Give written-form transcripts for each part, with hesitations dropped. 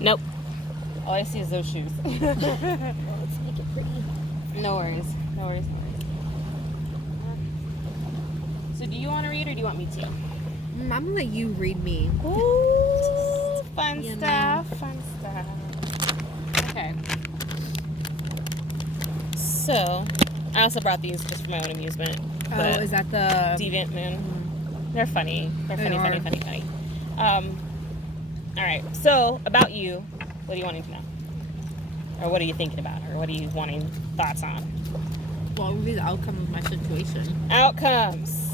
Nope. All I see is those shoes. Well, let's make it pretty. No worries. No worries. So do you want to read or do you want me to? I'm gonna let you read me. Ooh, fun You stuff. Fun stuff. Okay. So, I also brought these just for my own amusement. Oh, is that the Deviant Moon? They're funny. They're funny, funny, funny, funny. All right. So, about you, what are you wanting to know? Or what are you thinking about? Or what are you wanting thoughts on? What would be the outcome of my situation? Outcomes.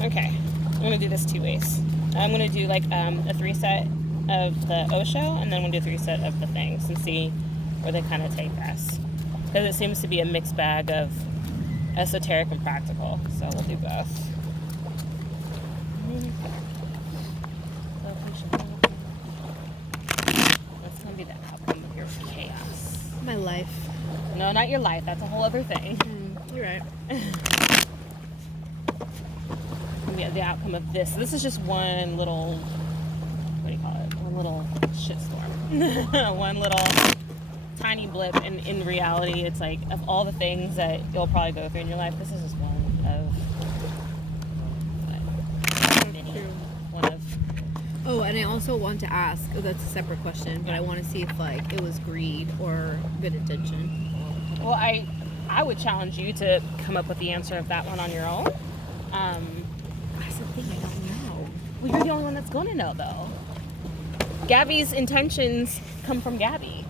Okay. I'm going to do this 2 ways. I'm going to do like a 3 set of the Osho, and then I'm going to do a 3 set of the things and see where they kind of take us. Because it seems to be a mixed bag of esoteric and practical. So we'll do both. What's going to be the outcome of your chaos? My life. No, not your life. That's a whole other thing. You're right. The outcome of this. This is just one little, what do you call it? One little shitstorm. One little tiny blip. And in reality, it's like, of all the things that you'll probably go through in your life, this is just one of. Oh, and I also want to ask, that's a separate question, but I want to see if like it was greed or good intention. Well, I would challenge you to come up with the answer of that one on your own. That's the thing, I don't know. Well, you're the only one that's going to know, though. Gabby's intentions come from Gabby.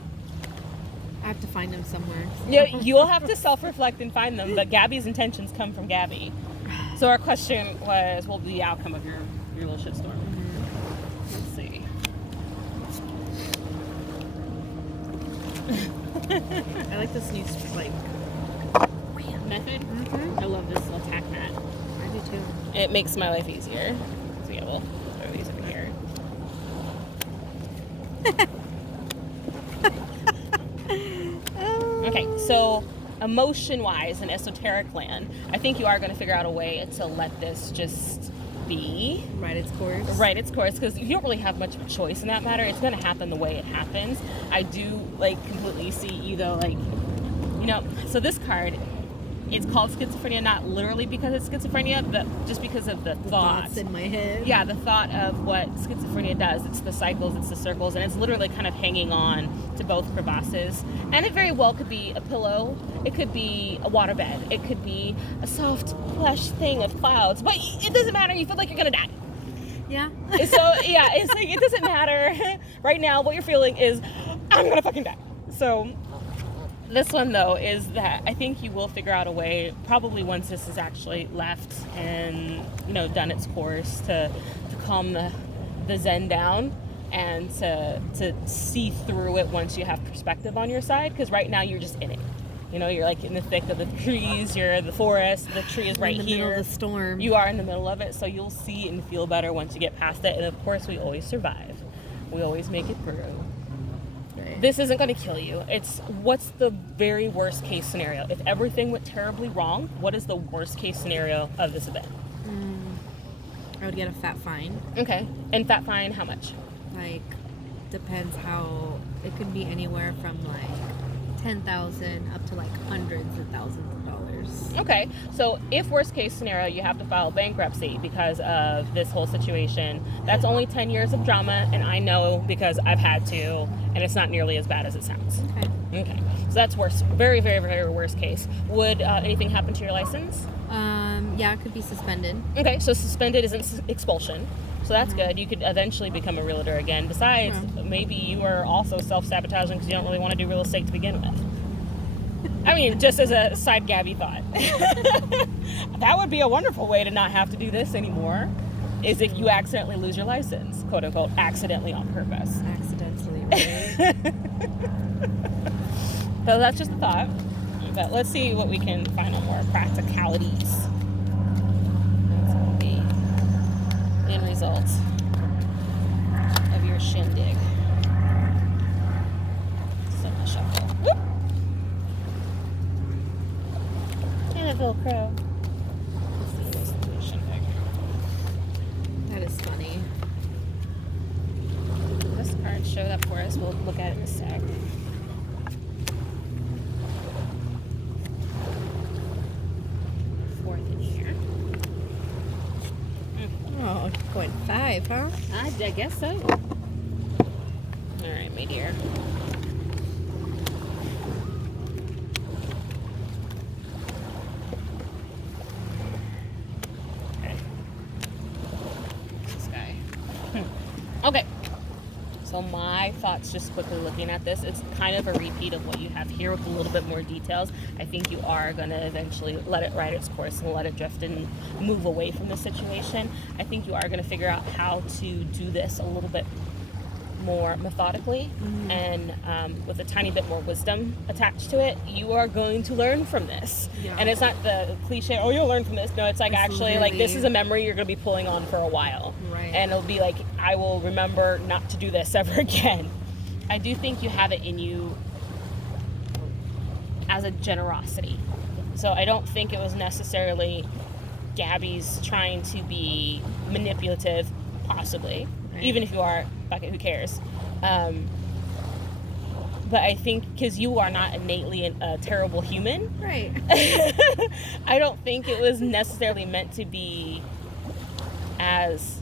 I have to find them somewhere. Yeah, you'll have to self-reflect and find them, but Gabby's intentions come from Gabby. So our question was, what will be the outcome of your little shitstorm? Let's see. I like this new like Method? I love this little tack mat. I do too. It makes my life easier. So yeah, we'll throw these over here. Okay, so emotion-wise in esoteric land, I think you are going to figure out a way to let this just be. Right its course. Right its course, because you don't really have much of a choice in that matter. It's going to happen the way it happens. I do, like, completely see you, though, like, you know, so this card, it's called schizophrenia, not literally because it's schizophrenia, but just because of the thoughts in my head. Yeah, the thought of what schizophrenia does. It's the cycles, it's the circles, and it's literally kind of hanging on to both crevasses. And it very well could be a pillow, it could be a waterbed, it could be a soft plush thing of clouds, but it doesn't matter, you feel like you're gonna die. Yeah. So, yeah, it's like, it doesn't matter. Right now, what you're feeling is, I'm gonna fucking die. So, this one, though, is that I think you will figure out a way, probably once this is actually left and, you know, done its course, to calm the zen down and to see through it once you have perspective on your side. Because right now you're just in it. You know, you're like in the thick of the trees, you're in the forest, the tree is right here. In the middle of the storm. You are in the middle of it, so you'll see and feel better once you get past it. And of course, we always survive. We always make it through. This isn't going to kill you. It's what's the very worst case scenario? If everything went terribly wrong, what is the worst case scenario of this event? I would get a fat fine. Okay. And fat fine, how much? Like, depends how, it could be anywhere from like 10,000 up to like hundreds of thousands of dollars. Okay. So if worst case scenario, you have to file bankruptcy because of this whole situation, that's only 10 years of drama, and I know because I've had to, and it's not nearly as bad as it sounds. Okay. So that's worst. Very, very, very worst case. Would anything happen to your license? Yeah, it could be suspended. Okay, so suspended isn't expulsion. So that's good. You could eventually become a realtor again. Besides, maybe you are also self-sabotaging because you don't really want to do real estate to begin with. I mean, just as a side Gabby thought. That would be a wonderful way to not have to do this anymore, is if you accidentally lose your license. Quote unquote, accidentally on purpose. Accidentally, right? So that's just a thought. But let's see what we can find on more practicalities. That's going to be the end result of your shindig. So much shuffle. Whoop! And a Velcro. Let's see this shindig. That is funny. This card show that for us. We'll look at it in a sec. Fourth in here. Oh, 0.5, huh? I guess so. All right, my dear. Okay, so my thoughts just quickly looking at this, it's kind of a repeat of what you have here with a little bit more details. I think you are going to eventually let it ride its course and let it drift and move away from the situation. I think you are going to figure out how to do this a little bit more methodically and with a tiny bit more wisdom attached to it. You are going to learn from this. Yeah. And it's not the cliche, oh, you'll learn from this. No, it's like actually like this is a memory you're going to be pulling on for a while. Right. And it'll be like, I will remember not to do this ever again. I do think you have it in you as a generosity. So I don't think it was necessarily Gabby's trying to be manipulative, possibly. Right. Even if you are, fuck it, who cares? But I think because you are not innately a terrible human. Right. I don't think it was necessarily meant to be as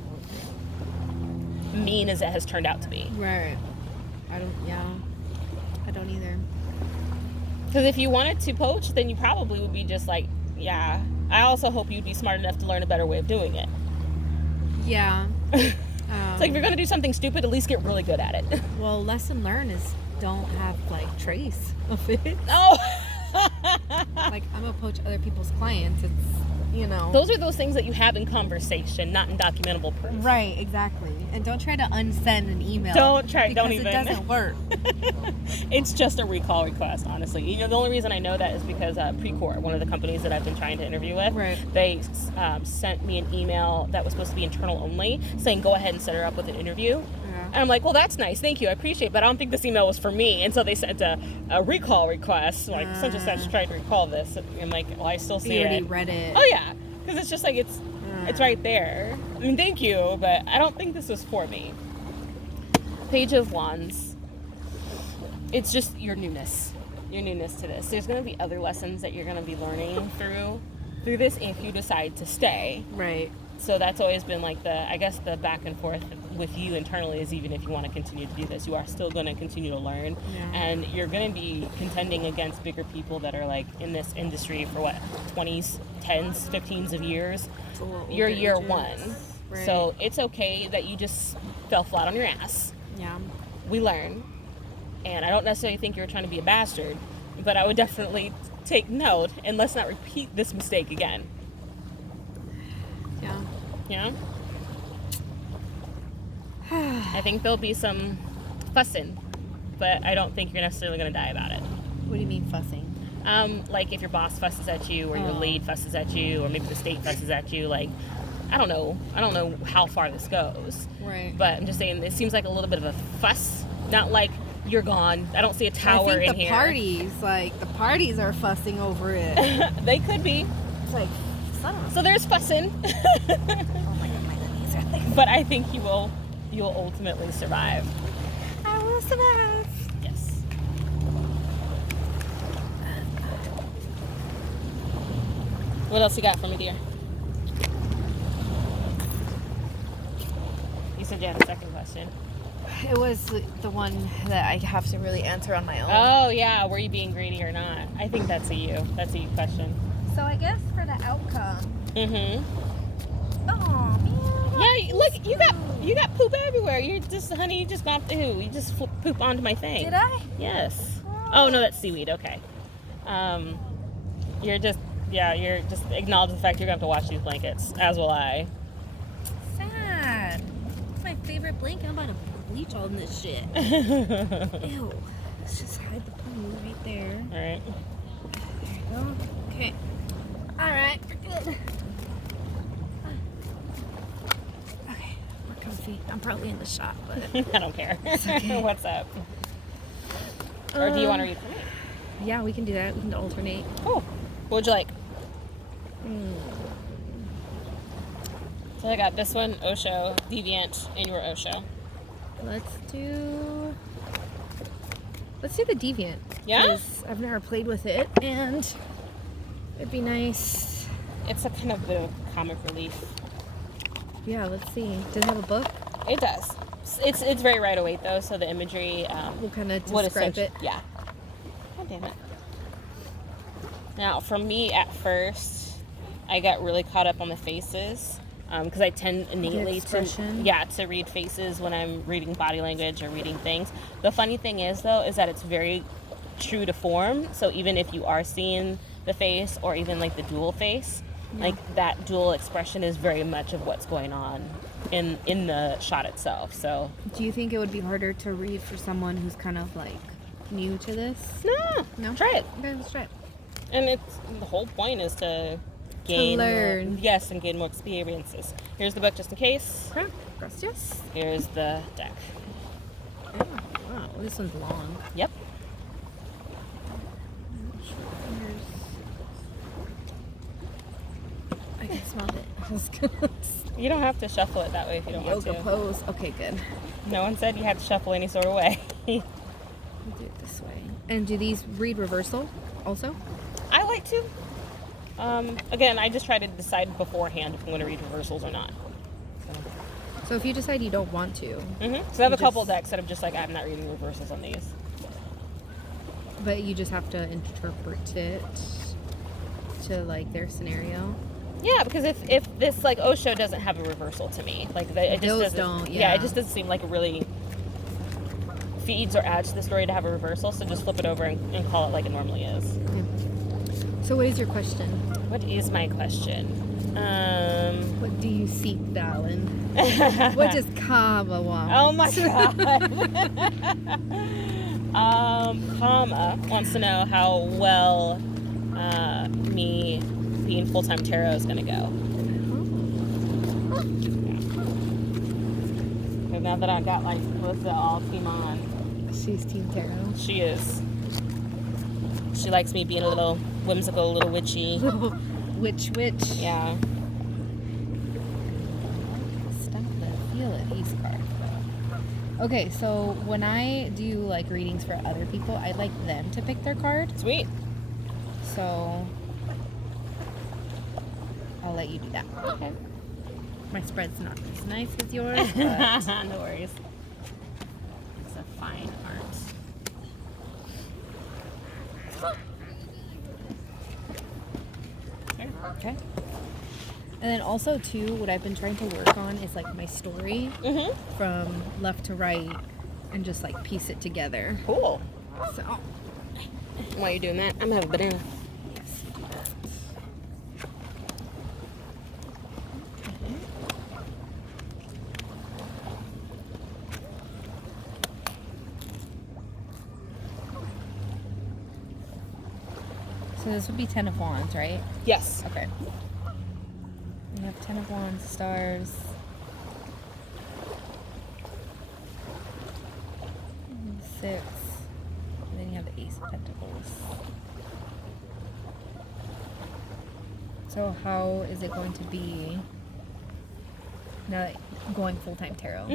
mean as it has turned out to be. Right. I don't either. Because if you wanted to poach, then you probably would be just like, yeah. I also hope you'd be smart enough to learn a better way of doing it. Yeah. It's like if you're going to do something stupid, at least get really good at it. Well, lesson learned is don't have like trace of it. Oh. Like I'm gonna poach other people's clients. It's, you know. Those are those things that you have in conversation, not in documentable proof. Right, exactly. And don't try to unsend an email. Don't even. It doesn't work. It's just a recall request, honestly. You know, the only reason I know that is because Precor, one of the companies that I've been trying to interview with, right. They sent me an email that was supposed to be internal only, saying go ahead and set her up with an interview. And I'm like, well, that's nice. Thank you. I appreciate it. But I don't think this email was for me. And so they sent a recall request, like such and such tried to recall this. And I'm like, well, I still see it. You already read it. Oh, yeah. Because it's just like, it's right there. I mean, thank you, but I don't think this was for me. Page of Wands. It's just your newness. Your newness to this. There's going to be other lessons that you're going to be learning through this if you decide to stay. Right. So that's always been like the back and forth with you internally is even if you want to continue to do this, you are still going to continue to learn. Yeah. And you're going to be contending against bigger people that are like in this industry for what, 20s, 10s, 15s of years. You're year one. Right. So it's okay that you just fell flat on your ass. Yeah. We learn. And I don't necessarily think you're trying to be a bastard, but I would definitely take note and let's not repeat this mistake again. Yeah. Yeah. I think there'll be some fussing, but I don't think you're necessarily going to die about it. What do you mean fussing? Like if your boss fusses at you, or your lead fusses at you, or maybe the state fusses at you. Like, I don't know how far this goes. Right. But I'm just saying, it seems like a little bit of a fuss. Not like you're gone. I don't see a tower in here. I think the parties are fussing over it. They could be. It's like. So there's fussing. Oh my god, my knees are thick. But I think you'll ultimately survive. I will survive. Yes. What else you got for me, dear? You said you had a second question. It was the one that I have to really answer on my own. Oh yeah, were you being greedy or not? I think that's a you question. So I guess for the outcome. Mm-hmm. Oh man. Yeah, look, you got poop everywhere. You're just, honey, you just got to you just poop onto my thing. Did I? Yes. Oh no, that's seaweed. Okay. You're just acknowledge the fact you're gonna have to wash these blankets, as will I. Sad. It's my favorite blanket. I'm about to bleach all this shit. Ew. Let's just hide the poo right there. All right. There you go. Okay. Alright, we're good. Okay, we're comfy. I'm probably in the shop, but I don't care. Okay. What's up? Or do you want to read for me? Yeah, we can do that. We can alternate. Cool. What would you like? So I got this one, Osho, Deviant, and your Osho. Let's do the Deviant. Yeah? 'Cause I've never played with it, and it'd be nice. It's a kind of the comic relief. Yeah, let's see. Does it have a book? It does. It's very right away though, so the imagery We'll kind of would describe it. Yeah. God damn it. Now, for me, at first, I got really caught up on the faces because I tend innately expression. to read faces when I'm reading body language or reading things. The funny thing is, though, is that it's very true to form. So even if you are seeing the face or even like the dual face, like that dual expression is very much of what's going on in the shot itself. So Do you think it would be harder to read for someone who's kind of like new to this? no, try it. Okay, let's try it. And it's the whole point is to gain learn. more, yes, and gain more experiences. Here's the book just in case. Okay, gracias. Here's the deck. Oh, wow, this one's long. Yep. I can smell it. You don't have to shuffle it that way if you don't Yoga want to. pose. Okay, good. No one said you had to shuffle any sort of way. We'll do it this way. And do these read reversal also? I like to. Again, I just try to decide beforehand if I'm going to read reversals or not. So if you decide you don't want to, So I have You a couple just- decks that I'm just like, I'm not reading reversals on these. but you just have to interpret it to like their scenario. Yeah, because if this like Osho doesn't have a reversal to me, like it just Those doesn't. don't, Yeah, yeah. it just doesn't seem like it really feeds or adds to the story to have a reversal. So just flip it over and call it like it normally is. So what is your question? What is my question? What do you seek, Valen? What does Kava want? Oh my god. Kama wants to know how well me being full-time tarot is gonna go. Because now that I got like Melissa all team on, She's Team Tarot. she is. She likes me being a little whimsical, a little witchy. Witch. Yeah. Stop the feel at East card. Okay, so when I do like readings for other people, I like them to pick their card. Sweet. So I'll let you do that. Okay. My spread's not as nice as yours, but No worries. It's a fine art. okay. And then also too, what I've been trying to work on is like my story from left to right, and just like piece it together. Cool. So While you're doing that, I'm gonna have a banana. yes. So this would be 10 of Wands, right? Yes. Okay. We have 10 of Wands, stars. Six. And then you have the Ace of Pentacles. So how is it going to be now that going full-time tarot?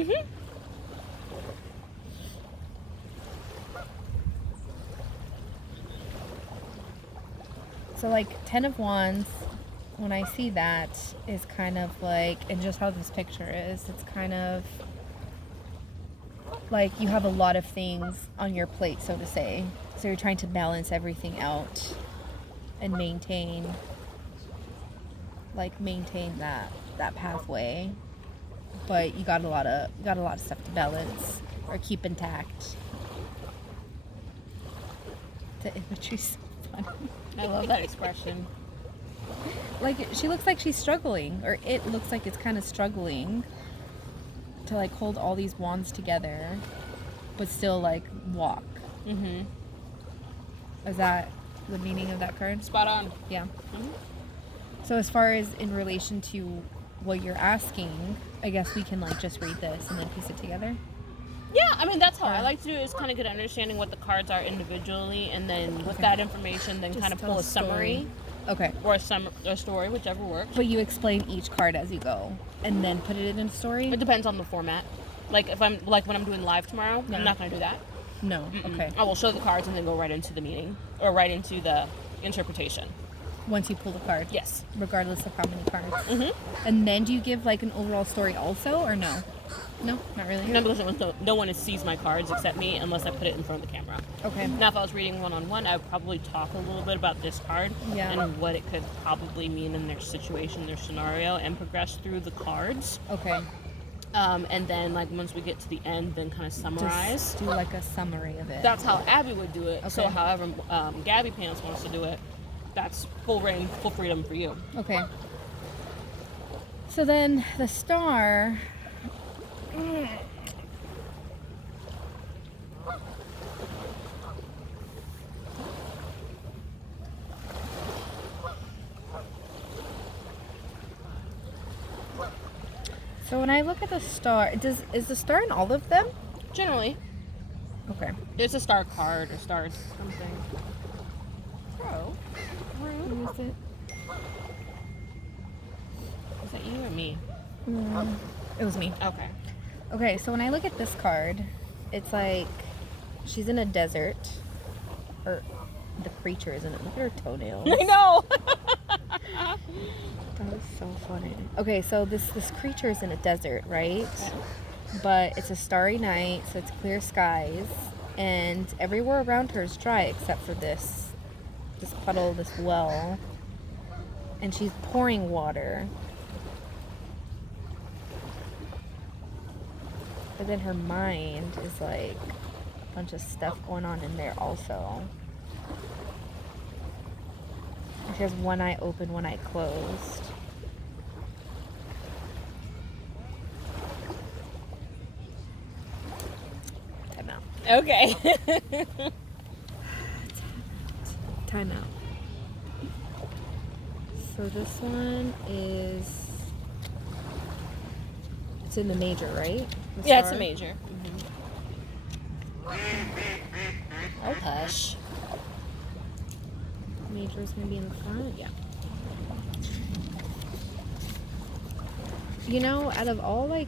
So like 10 of Wands, when I see that, is kind of like, and just how this picture is, it's kind of like you have a lot of things on your plate, so to say. So you're trying to balance everything out and maintain that pathway. But you got a lot of stuff to balance or keep intact. The imagery's so funny. I love that expression. Like, she looks like she's struggling, or it looks like it's kind of struggling to like hold all these wands together but still like walk. Is that the meaning of that card? Spot on. Yeah. So as far as in relation to what you're asking, I guess we can like just read this and then piece it together. Yeah, I mean, that's how I like to do it, is kind of get understanding what the cards are individually, and then with that information, then Just kind of tell pull a a summary Okay. or a story, whichever works. But you explain each card as you go and then put it in a story? It depends on the format. Like if I'm like when I'm doing live tomorrow, Yeah. I'm not gonna do that. No. Okay. I will show the cards and then go right into the meaning or right into the interpretation. Once you pull the card. Yes. Regardless of how many cards. Mm-hmm. And then do you give like an overall story also, or no? No, not really. No, because no one sees my cards except me unless I put it in front of the camera. Okay. Now, if I was reading one-on-one, I would probably talk a little bit about this card Yeah. and what it could probably mean in their situation, their scenario, and progress through the cards. Okay. And then, like, once we get to the end, then kind of summarize. Just do like a summary of it. That's how Abby would do it. Okay. So, however, Gabby Pants wants to do it, that's full reign, full freedom for you. Okay. So then the star. So when I look at the star, is the star in all of them? Generally, Okay. there's a star card or star something. Who is it? Is that you or me? It was me. Okay. Okay, so when I look at this card, it's like she's in a desert. Or the creature is in it. Look at her toenails. I know. That was so funny. Okay, so this creature is in a desert, right? But it's a starry night, so it's clear skies, and everywhere around her is dry except for this puddle, this well, and she's pouring water. But then her mind is like a bunch of stuff going on in there also. She has one eye open, one eye closed. Time out. Okay. Time out. So this one is... It's in the major, right? The Yeah, it's a star? major. Oh, hush. Major is going to be in the front? Yeah. You know, out of all, like,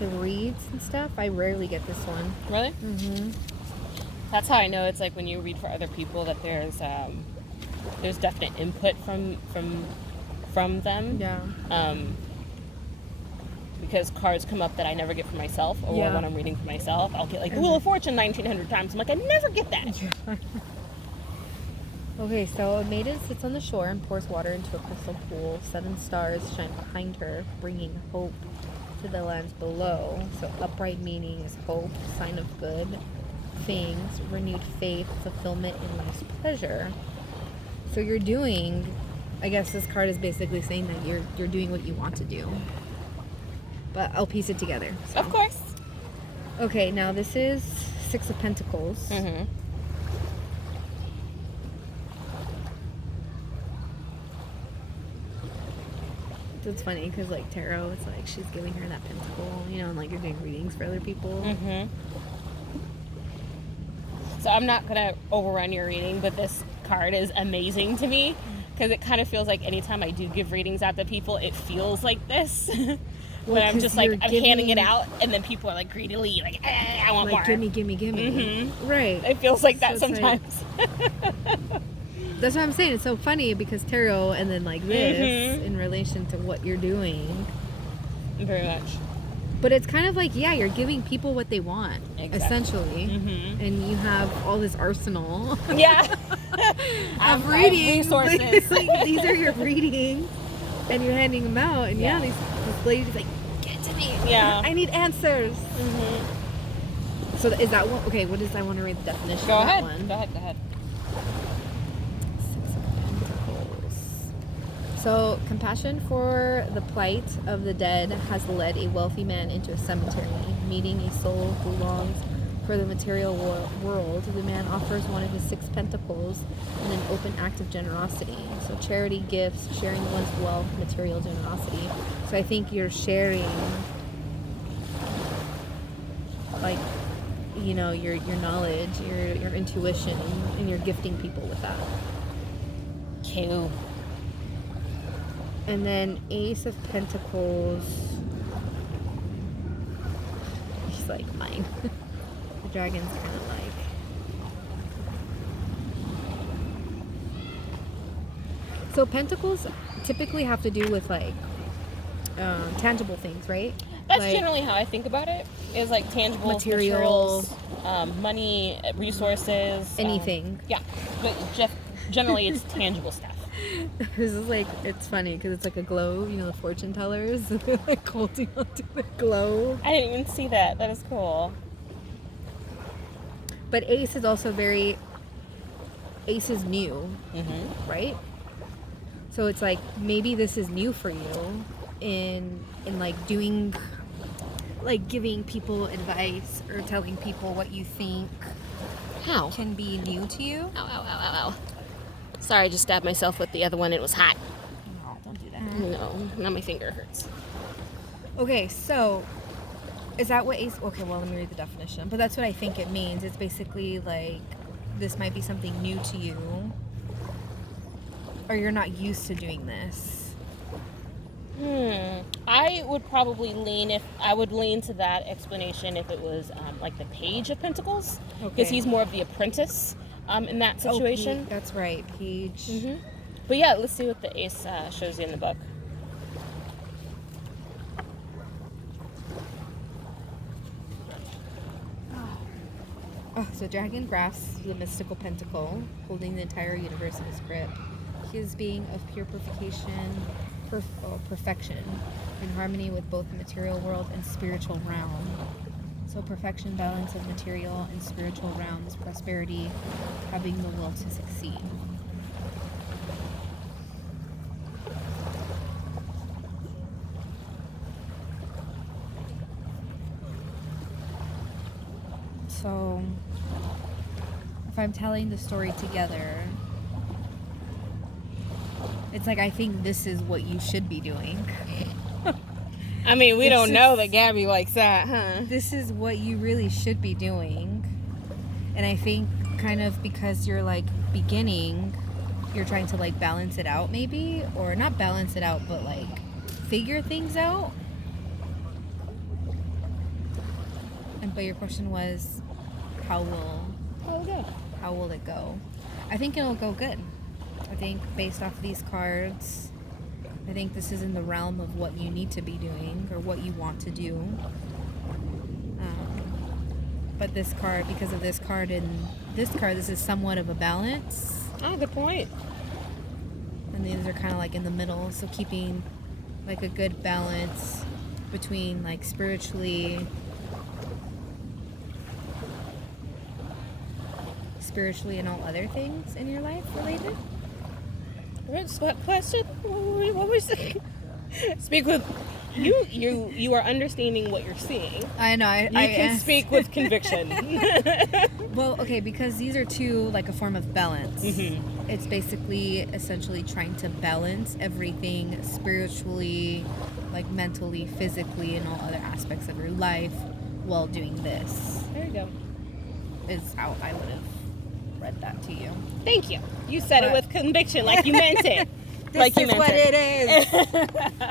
the reads and stuff, I rarely get this one. Really? Mm-hmm. That's how I know it's like when you read for other people that there's definite input from them. Yeah. Because cards come up that I never get for myself, or Yeah. when I'm reading for myself, I'll get like the Wheel of Fortune 1900 times. I'm like, I never get that. Okay, so a maiden sits on the shore and pours water into a crystal pool. 7 stars shine behind her, bringing hope to the lands below. So upright meaning is hope, sign of good things, renewed faith, fulfillment, and life's pleasure. So you're doing, I guess this card is basically saying that you're doing what you want to do. But I'll piece it together. So. Of course. Okay, now this is 6 of Pentacles. Mm-hmm. It's funny because like tarot, it's like she's giving her that pentacle, you know, and like you're doing readings for other people. Mm-hmm. So I'm not gonna overrun your reading, but this card is amazing to me because it kind of feels like anytime I do give readings out to people, it feels like this. When I'm 'cause just like you're I'm handing it giving- out, and then people are like greedily like, I want Like more. gimme. Mhm. Right. It feels like that So it's like- sometimes. That's what I'm saying. It's so funny because tarot and then like this Mhm. in relation to what you're doing. Very much. But it's kind of like, yeah, you're giving people what they want, Exactly. essentially. Mm-hmm. And you have all this arsenal Yeah. of readings. resources. Like, these are your readings. And you're handing them out. And Yeah. this lady's like, get to me. Yeah. I need answers. Mm-hmm. So is that one? Okay, what is, I want to read the definition Go of that ahead. one. Go ahead. 6 of Pentacles. So, compassion for the plight of the dead has led a wealthy man into a cemetery, meeting a soul who longs for the material world. The man offers one of his 6 pentacles in an open act of generosity. So, charity, gifts, sharing one's wealth, material generosity. So, I think you're sharing, like, you know, your knowledge, your intuition, and you're gifting people with that. Cute. And then Ace of Pentacles. like mine. The dragon's kind of like. So pentacles typically have to do with like tangible things, right? That's like, generally how I think about it. Is like tangible Material. materials, money, resources, anything. Yeah, but generally it's tangible stuff. This is like, it's funny because it's like a globe, you know, the fortune tellers. They're like holding onto the globe. I didn't even see that. That is cool. But Ace is also very. Ace is new, right? So it's like maybe this is new for you in like doing, like giving people advice or telling people what you think can be new to you. Ow, ow, ow, ow, ow. Sorry, I just stabbed myself with the other one. It was hot. No, don't do that. No, now my finger hurts. Okay, so is that what Ace... Okay, well, let me read the definition. But that's what I think it means. It's basically like this might be something new to you, or you're not used to doing this. I would probably lean to that explanation if it was like the Page of Pentacles, because he's more of the apprentice in that situation. That's right, Page. But yeah, let's see what the Ace shows you in the book. Oh, so Dragon grasps the mystical pentacle, holding the entire universe in his grip. He is being of pure perfection, in harmony with both the material world and spiritual realm. So perfection, balance of material and spiritual realms, prosperity, having the will to succeed. So, if I'm telling the story together, it's like I think this is what you should be doing. I mean, we don't know that Gabby likes that, huh? This is what you really should be doing. And I think kind of because you're like beginning, you're trying to like balance it out maybe, or not balance it out, but like figure things out. But your question was, how will it go? I think it'll go good. I think based off of these cards, I think this is in the realm of what you need to be doing or what you want to do. But this card, because of this card and this card, this is somewhat of a balance. Oh, good point. And these are kind of like in the middle, so keeping like a good balance between like spiritually and all other things in your life related. What question? What was it? Speak with you are understanding what you're seeing. I know. You can speak with conviction. Well, okay, because these are two, like a form of balance. It's basically essentially trying to balance everything spiritually, like mentally, physically, and all other aspects of your life while doing this. There you go. Is how I would have read that to you. Thank you. You said it with conviction, like you meant it. This is what it is.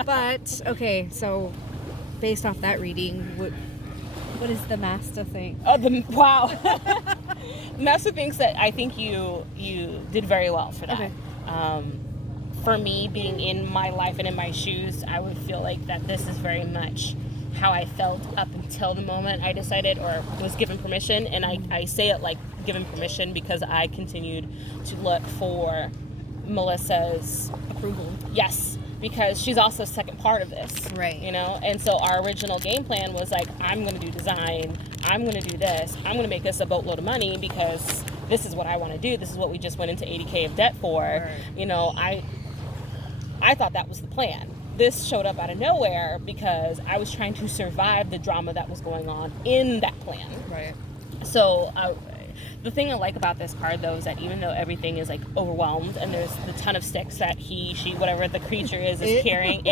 But okay, so based off that reading, what does the master think? Oh, wow. The master thinks that I think you did very well for that. Okay. For me, being in my life and in my shoes, I would feel like that this is very much how I felt up until the moment I decided or was given permission. And I say it like given permission because I continued to look for Melissa's approval. Yes, because she's also a second part of this. Right. You know? And so our original game plan was like, I'm going to do design. I'm going to do this. I'm going to make us a boatload of money because this is what I want to do. This is what we just went into $80K of debt for. Right. You know, I thought that was the plan. This showed up out of nowhere because I was trying to survive the drama that was going on in that plan. Right. So the thing I like about this card, though, is that even though everything is like overwhelmed and there's the ton of sticks that he, she, whatever the creature is carrying,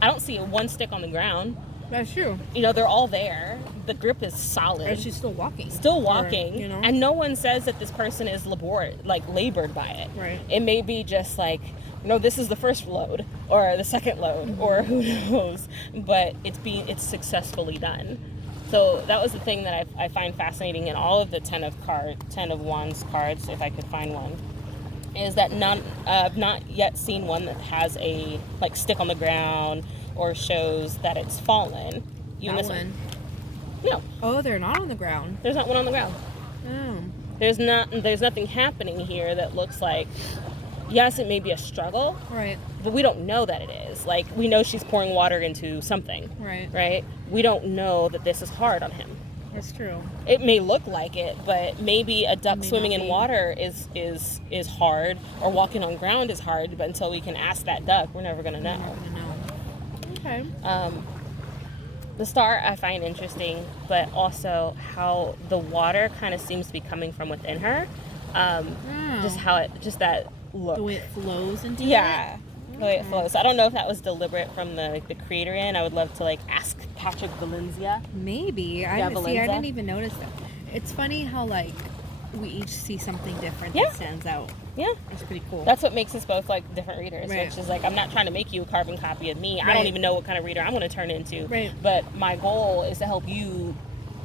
I don't see one stick on the ground. That's true. You know, they're all there. The grip is solid. And she's still walking. Or, you know? And no one says that this person is labored by it. Right. It may be just like, no, this is the first load or the second load or who knows, but it's successfully done. So that was the thing that I find fascinating in all of the Ten of Wands cards, if I could find one, is that I've not yet seen one that has a like stick on the ground or shows that it's fallen. Even That this one. No, Oh, they're not on the ground. there's not one on the ground. Oh. There's nothing happening here that looks like, yes, it may be a struggle, Right. but we don't know that it is. Like, we know she's pouring water into something, Right. right? We don't know that this is hard on him. That's true. It may look like it, but maybe a duck May swimming not in be. water is hard, or walking on ground is hard, but until we can ask that duck, we're never going to know. Never gonna know. Okay. The star I find interesting, but also how the water kind of seems to be coming from within her. Just that look. The way it flows into Yeah, it? the way it flows. So I don't know if that was deliberate from the creator in. I would love to like ask Patrick Valencia. Maybe. I Yeah, didn't see. I Valenza. didn't even notice that. It's funny how like we each see something different Yeah. that stands out. Yeah, It's pretty cool. that's what makes us both like different readers. Right. Which is like, I'm not trying to make you a carbon copy of me. I Right. don't even know what kind of reader I'm going to turn into. Right. But my goal is to help you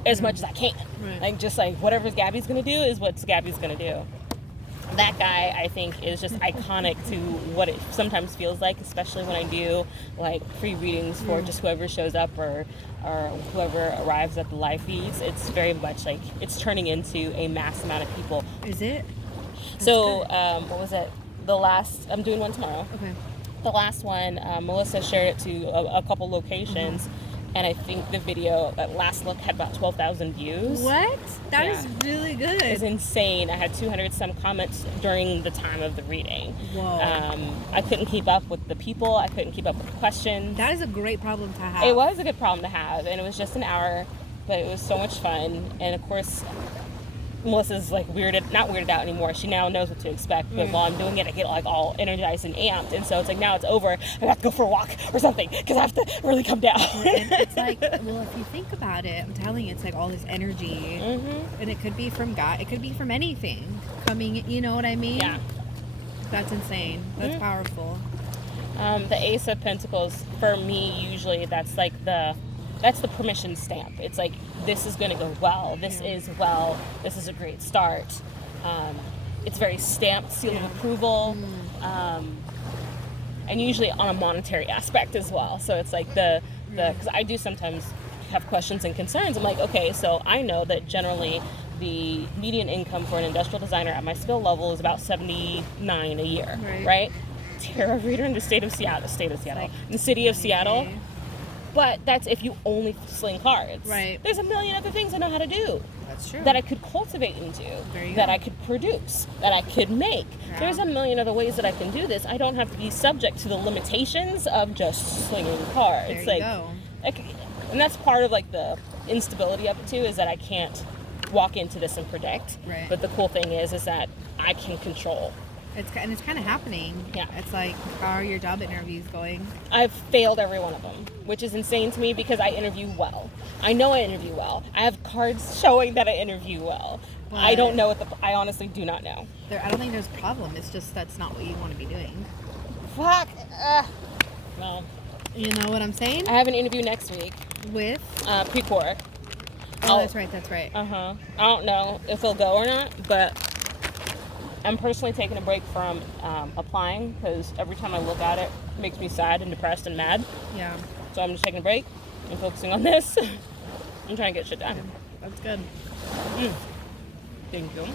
as much as I can. Right. Like, just like whatever Gabby's going to do is what Gabby's going to do. That guy, I think, is just iconic to what it sometimes feels like, especially when I do like free readings for just whoever shows up or whoever arrives at the live feeds. It's very much like it's turning into a mass amount of people. Is it? So what was it? I'm doing one tomorrow. Okay. The last one, Melissa shared it to a couple locations, and I think the video at last look had about 12,000 views. What? That is Yeah. really good. It's insane. I had 200 some comments during the time of the reading. Whoa. I couldn't keep up with the people. I couldn't keep up with the questions. That is a great problem to have. It was a good problem to have, and it was just an hour, but it was so much fun. And of course, Melissa's like not weirded out anymore. She now knows what to expect. But while I'm doing it, I get like all energized and amped. And so it's like, now it's over. I have to go for a walk or something because I have to really come down. And it's like, well, if you think about it, I'm telling you, it's like all this energy, and it could be from God. It could be from anything coming. You know what I mean? Yeah. That's insane. That's powerful. The Ace of Pentacles, for me, usually that's the permission stamp. It's like, this is going to go well. This is well. This is a great start. It's very stamped, seal of approval, and usually on a monetary aspect as well. So it's like because I do sometimes have questions and concerns. I'm like, okay, so I know that generally the median income for an industrial designer at my skill level is about $79 a year, right? Tarot reader in the state of Seattle, Like, in the city of Seattle. okay. But that's if you only sling cards. Right. There's a million other things I know how to do That's true. that I could cultivate into, There you that go. I could produce, that I could make. Yeah. There's a million other ways that I can do this. I don't have to be subject to the limitations of just slinging cards. There you like, go. And that's part of like the instability of it too, is that I can't walk into this and predict. Right. But the cool thing is that I can control. It's kind of happening. Yeah. It's like, how are your job interviews going? I've failed every one of them, which is insane to me because I interview well. I know I interview well. I have cards showing that I interview well. I don't know I honestly do not know. I don't think there's a problem. It's just that's not what you want to be doing. Fuck. Well, You know what I'm saying? I have an interview next week. With? Pre-quar. Oh, that's right. That's right. I don't know if it'll go or not, but I'm personally taking a break from applying because every time I look at it, it makes me sad and depressed and mad. Yeah. So I'm just taking a break and focusing on this. I'm trying to get shit done. That's good. Thank you.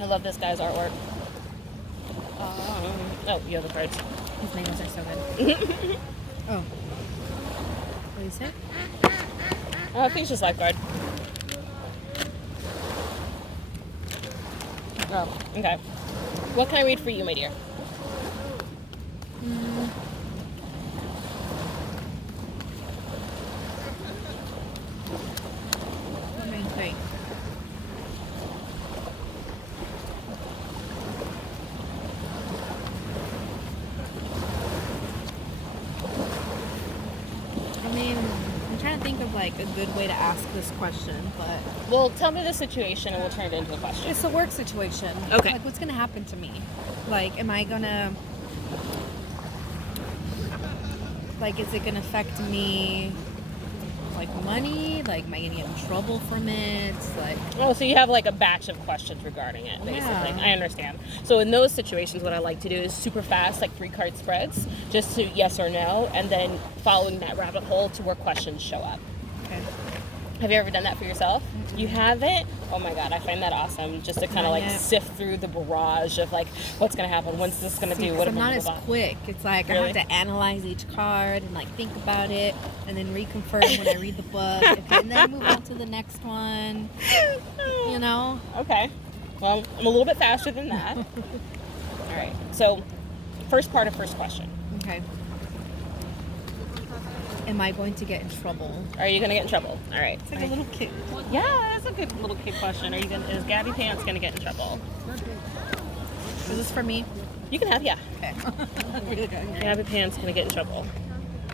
I love this guy's artwork. Oh, you have the cards. His nails are so good. Oh. What do you say? I think it's just lifeguard. Oh, okay. What can I read for you, my dear? Let me think. I mean, I'm trying to think of like a good way to ask this question, but Well, tell me the situation and we'll turn it into a question. it's a work situation. Okay. Like, what's gonna happen to me? Like, am I gonna? Like, is it gonna affect me, like, money? Like, am I gonna get in trouble from it? Like, Oh, so you have like a batch of questions regarding it, basically. Yeah. I understand. So in those situations, what I like to do is super fast, like 3-card spreads, just to yes or no, and then following that rabbit hole to where questions show up. okay. Have you ever done that for yourself? Mm-hmm. You haven't? Oh my God, I find that awesome. Just to kind of Not like yet. sift through the barrage of like, what's gonna happen? What's this gonna do? What I'm not as blah, blah, blah. quick. It's like I Really? have to analyze each card and like think about it, and then reconfirm when I read the book, okay, and then move on to the next one. You know? Okay. Well, I'm a little bit faster than that. All right. So, first part of first question. Okay. Am I going to get in trouble? Are you gonna get in trouble? All right. It's like a little kid. Yeah, that's a good little kid question. Is Gabby Pants gonna get in trouble? Is this for me? You can have, yeah. Okay. I'm really hungry. Gabby Pants gonna get in trouble.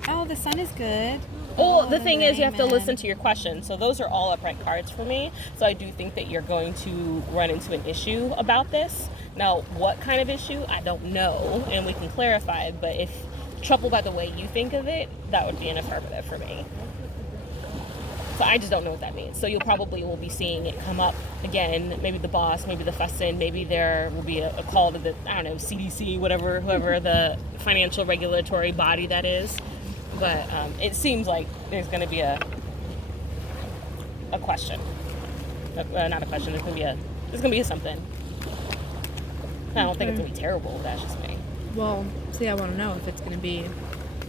Oh, the sun is good. Well, the thing is, you have to amen. listen to your questions. So those are all upright cards for me. So I do think that you're going to run into an issue about this. Now, what kind of issue? I don't know, and we can clarify. But if trouble by the way you think of it, that would be an affirmative for me. So I just don't know what that means. So you'll probably will be seeing it come up again. Maybe the boss, maybe the fuss-in, maybe there will be a call to the, I don't know, CDC, whatever, whoever the financial regulatory body that is. But it seems like there's going to be a question. Not a question. There's going to be a something. I don't think it's going to be terrible. That's just me. Well, see, I want to know if it's going to be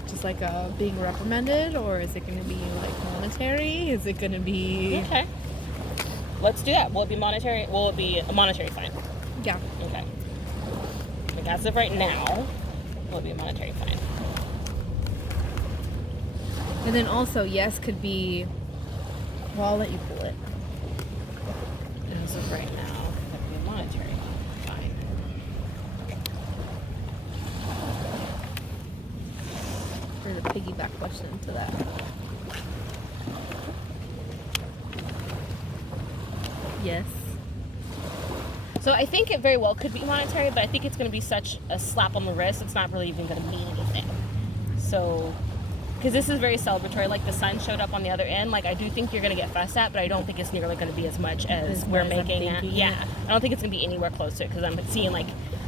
just like being reprimanded, or is it going to be like monetary? Is it going to be... Okay. Let's do that. Will it be monetary? Will it be a monetary fine? Yeah. Okay. Like as of right now, will it be a monetary fine? And then also, yes could be... Well, I'll let you pull it. As of right now, it would be a monetary fine. There's a piggyback question to that. Yes. So I think it very well could be monetary, but I think it's going to be such a slap on the wrist, it's not really even going to mean anything. So, because this is very celebratory, like the sun showed up on the other end, like I do think you're going to get fussed at, but I don't think it's nearly going to be as much as we're what I'm making it. thinking. Yeah, I don't think it's going to be anywhere close to it, because I'm seeing like,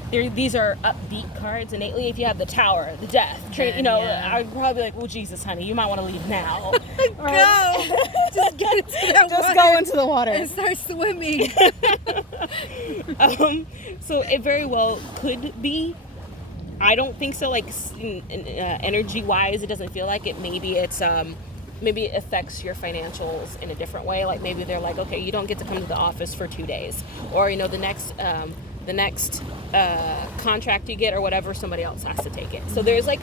these are upbeat cards innately. If you have the tower, the death, Then, you know, yeah. I'd probably be like, well, Jesus, honey, you might want to leave now. Go! Just get into that Just water go into the water. and start swimming. So it very well could be. I don't think so. Like energy-wise, it doesn't feel like it. Maybe it's maybe it affects your financials in a different way. Like maybe they're like, okay, you don't get to come to the office for 2 days, or you know, the next contract you get or whatever, somebody else has to take it. So there's like